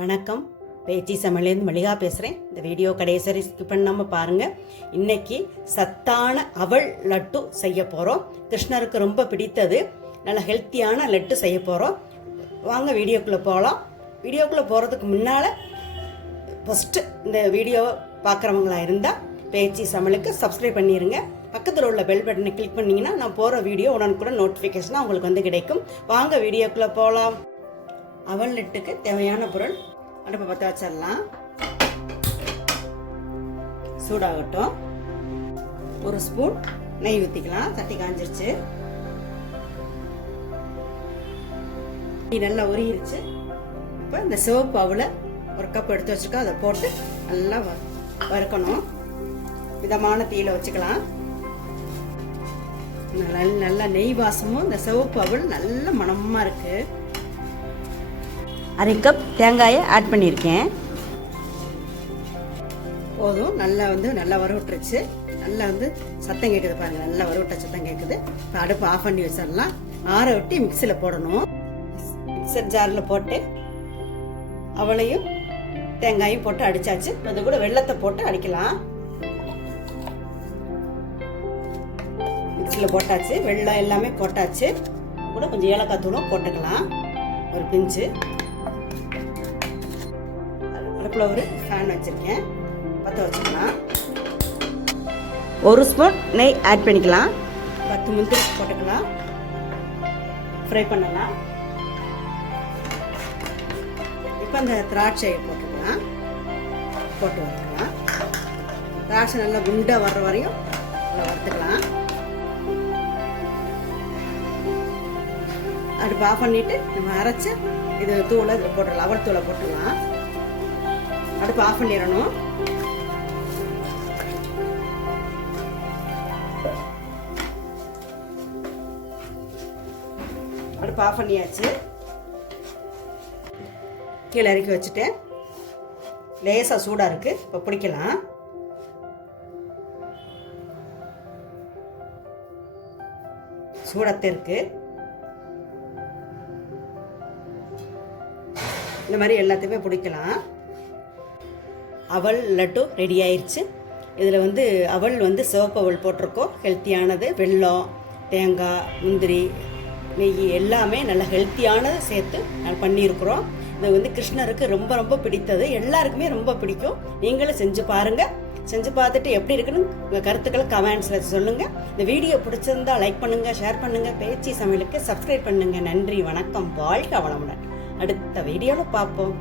வணக்கம். பேச்சி சமையலேருந்து மளிகா பேசுகிறேன். இந்த வீடியோ கடைசி ஸ்கிப் பண்ணாமல் பாருங்கள். இன்றைக்கி சத்தான அவல் லட்டு செய்ய போகிறோம். கிருஷ்ணருக்கு ரொம்ப பிடித்தது. நல்ல ஹெல்த்தியான லட்டு செய்ய போகிறோம். வாங்க வீடியோக்குள்ளே போகலாம். வீடியோக்குள்ளே போகிறதுக்கு முன்னால் ஃபஸ்ட்டு இந்த வீடியோவை பார்க்குறவங்களா இருந்தால் பேச்சி சமையலுக்கு சப்ஸ்கிரைப் பண்ணிடுங்க. பக்கத்தில் உள்ள பெல் பட்டனை கிளிக் பண்ணிங்கன்னா நான் போகிற வீடியோ உடனுக்குடன் நோட்டிஃபிகேஷனாக உங்களுக்கு வந்து கிடைக்கும். வாங்க வீடியோக்குள்ளே போகலாம். அவல் லட்டுக்கு தேவையான பொருள் அடுப்பை பற்ற வச்சிடலாம். சூடாகட்டும். ஒரு ஸ்பூன் நெய் ஊற்றிக்கலாம். தட்டி காஞ்சிருச்சு. நெய் நல்லா உருகிருச்சு. இப்போ இந்த சிவப்பு அவலை ஒரு கப் எடுத்து வச்சுருக்கோம். அதை போட்டு நல்லா வறுக்கணும். மிதமான தீயில வச்சுக்கலாம். நல்லா நெய் வாசமும் இந்த சிவப்பு அவல் நல்ல மணமாக இருக்குது. அரை கப் தேங்காயை ஆட் பண்ணியிருக்கேன். போதும். நல்லா வறுவிட்டுருச்சு. நல்லா சத்தம் கேட்குது பாருங்கள். நல்லா வறுவிட்ட சத்தம் கேட்குது. இப்போ அடுப்பு ஆஃப் பண்ணி வச்சிடலாம். ஆற விட்டு மிக்சியில் போடணும். மிக்சர் ஜாரில் போட்டு அவளையும் தேங்காயும் போட்டு அடிச்சாச்சு. அது கூட வெல்லத்தை போட்டு அடிக்கலாம். மிக்சியில் போட்டாச்சு. வெல்லம் எல்லாமே போட்டாச்சு. கூட கொஞ்சம் ஏலக்காய் தூளும் போட்டுக்கலாம். ஒரு பிஞ்சு. அடுப்பில் ஒரு ஃபேன் வச்சுருக்கேன். பற்ற வச்சுக்கலாம். ஒரு ஸ்பூன் நெய் ஆட் பண்ணிக்கலாம். 10 முந்திரி போட்டுக்கலாம். ஃப்ரை பண்ணலாம். இப்போ அந்த திராட்சையை போட்டுக்கலாம். போட்டு வறுக்கலாம். திராட்சை நல்லா குண்டாக வர்ற வரையும் நல்லா வறுத்துக்கலாம். அடுப்பு ஆஃப் பண்ணிவிட்டு நம்ம அரைச்சி இது தூளை இதில் போட்டுடலாம். அவல் தூளை போட்டுடலாம். அடுப்பு ஆஃப் பண்ணிடணும். அடுப்பு ஆஃப் பண்ணியாச்சு. கீழே இறக்கி வச்சுட்டேன். லேசாக சூடாக இருக்குது. இப்போ பிடிக்கலாம். சூடத்தை இருக்குது. இந்த மாதிரி எல்லாத்தையுமே பிடிக்கலாம். அவல் லட்டு ரெடி ஆயிடுச்சு. இதில் அவல் சிவப்பு அவல் போட்டிருக்கோம். ஹெல்த்தியானது. வெல்லம், தேங்காய், முந்திரி, நெய் எல்லாமே நல்ல ஹெல்த்தியானது சேர்த்து பண்ணியிருக்கிறோம். இது கிருஷ்ணருக்கு ரொம்ப ரொம்ப பிடித்தது. எல்லாருக்குமே ரொம்ப பிடிக்கும். நீங்களும் செஞ்சு பாருங்கள். செஞ்சு பார்த்துட்டு எப்படி இருக்குன்னு உங்கள் கருத்துக்களை கமெண்ட்ஸில் சொல்லுங்கள். இந்த வீடியோ பிடிச்சிருந்தா லைக் பண்ணுங்கள், ஷேர் பண்ணுங்கள். பேச்சி சமையலுக்கு சப்ஸ்கிரைப் பண்ணுங்கள். நன்றி, வணக்கம், வாழ்க வளமுடன். அடுத்த வீடியோவில் பார்ப்போம்.